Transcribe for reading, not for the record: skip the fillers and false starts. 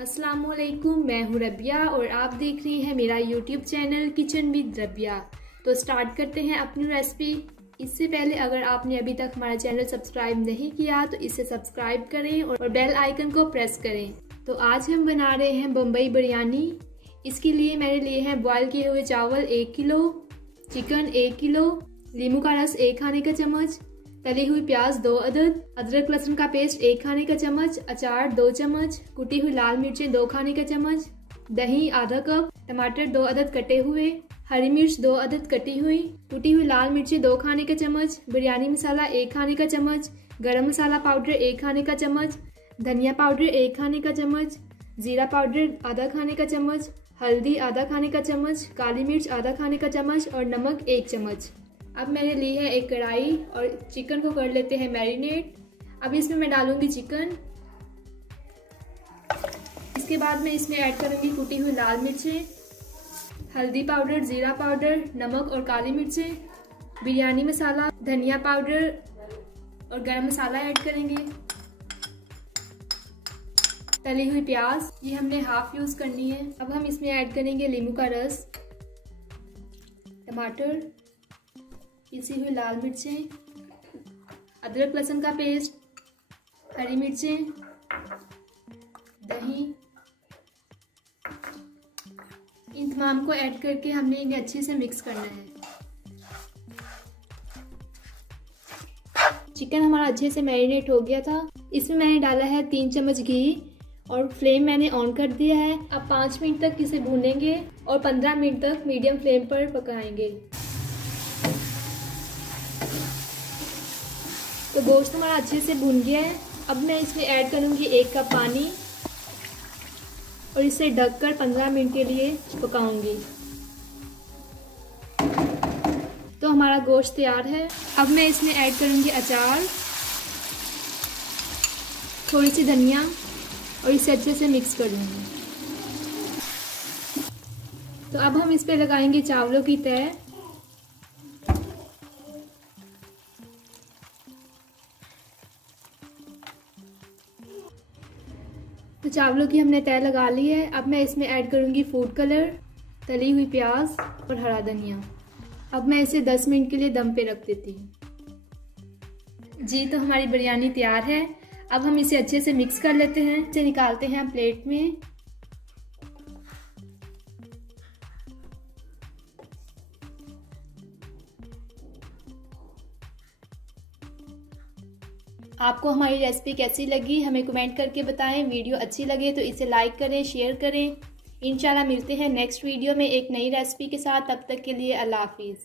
अस्सलामुअलैकुम, मैं हूँ रबिया और आप देख रही हैं मेरा YouTube channel kitchen with Rabia. तो स्टार्ट करते हैं अपनी रेसिपी। इससे पहले अगर आपने अभी तक हमारा चैनल सब्सक्राइब नहीं किया तो इसे सब्सक्राइब करें और बेल आइकन को प्रेस करें। तो आज हम बना रहे हैं बम्बई बिरयानी। इसके लिए मैंने लिए हैं बॉयल किए हुए चावल 1 किलो, चिकन 1 किलो, नींबू का रस 1 खाने का चम्मच, तली हुई प्याज 2 अदद, अदरक लहसुन का पेस्ट 1 खाने का चम्मच, अचार 2 चम्मच, कुटी हुई लाल मिर्चें 2 खाने का चम्मच, दही आधा कप, टमाटर 2 अदद कटे हुए, हरी मिर्च 2 अदद कटी हुई, कुटी हुई लाल मिर्चें 2 खाने का चम्मच, बिरयानी मसाला 1 खाने का चम्मच, गरम मसाला पाउडर 1 खाने का चम्मच, धनिया पाउडर 1 खाने का चम्मच, जीरा पाउडर आधा खाने का चम्मच, हल्दी आधा खाने का चम्मच, काली मिर्च आधा खाने का चम्मच और नमक 1 चम्मच। अब मैंने ली है एक कढ़ाई और चिकन को कर लेते हैं मैरिनेट। अब इसमें मैं डालूंगी चिकन। इसके बाद मैं इसमें ऐड करूंगी कुटी हुई लाल मिर्चें, हल्दी पाउडर, जीरा पाउडर, नमक और काली मिर्चें, बिरयानी मसाला, धनिया पाउडर और गरम मसाला ऐड करेंगे। तली हुई प्याज ये हमने हाफ यूज करनी है। अब हम इसमें ऐड करेंगे नींबू का रस, टमाटर, पिसी हुई लाल मिर्चें, अदरक लहसुन का पेस्ट, हरी मिर्चें, दही। इन तमाम को ऐड करके हमने इन्हें अच्छे से मिक्स करना है। चिकन हमारा अच्छे से मैरिनेट हो गया था। इसमें मैंने डाला है 3 चम्मच घी और फ्लेम मैंने ऑन कर दिया है। अब 5 मिनट तक इसे भूनेंगे और 15 मिनट तक मीडियम फ्लेम पर पकाएंगे। तो गोश्त हमारा अच्छे से भून गया है। अब मैं इसमें ऐड करूंगी 1 कप पानी और इसे ढककर 15 मिनट के लिए पकाऊंगी। तो हमारा गोश्त तैयार है। अब मैं इसमें ऐड करूंगी अचार, थोड़ी सी धनिया और इसे अच्छे से मिक्स कर लूंगी। तो अब हम इस पे लगाएंगे चावलों की तह। तो चावलों की हमने तह लगा ली है। अब मैं इसमें ऐड करूंगी फूड कलर, तली हुई प्याज और हरा धनिया। अब मैं इसे 10 मिनट के लिए दम पे रख देती हूँ। जी, तो हमारी बिरयानी तैयार है। अब हम इसे अच्छे से मिक्स कर लेते हैं। इसे निकालते हैं प्लेट में। आपको हमारी रेसिपी कैसी लगी हमें कमेंट करके बताएं। वीडियो अच्छी लगे तो इसे लाइक करें, शेयर करें। इंशाल्लाह मिलते हैं नेक्स्ट वीडियो में एक नई रेसिपी के साथ। तब तक के लिए अल्लाह हाफिज़।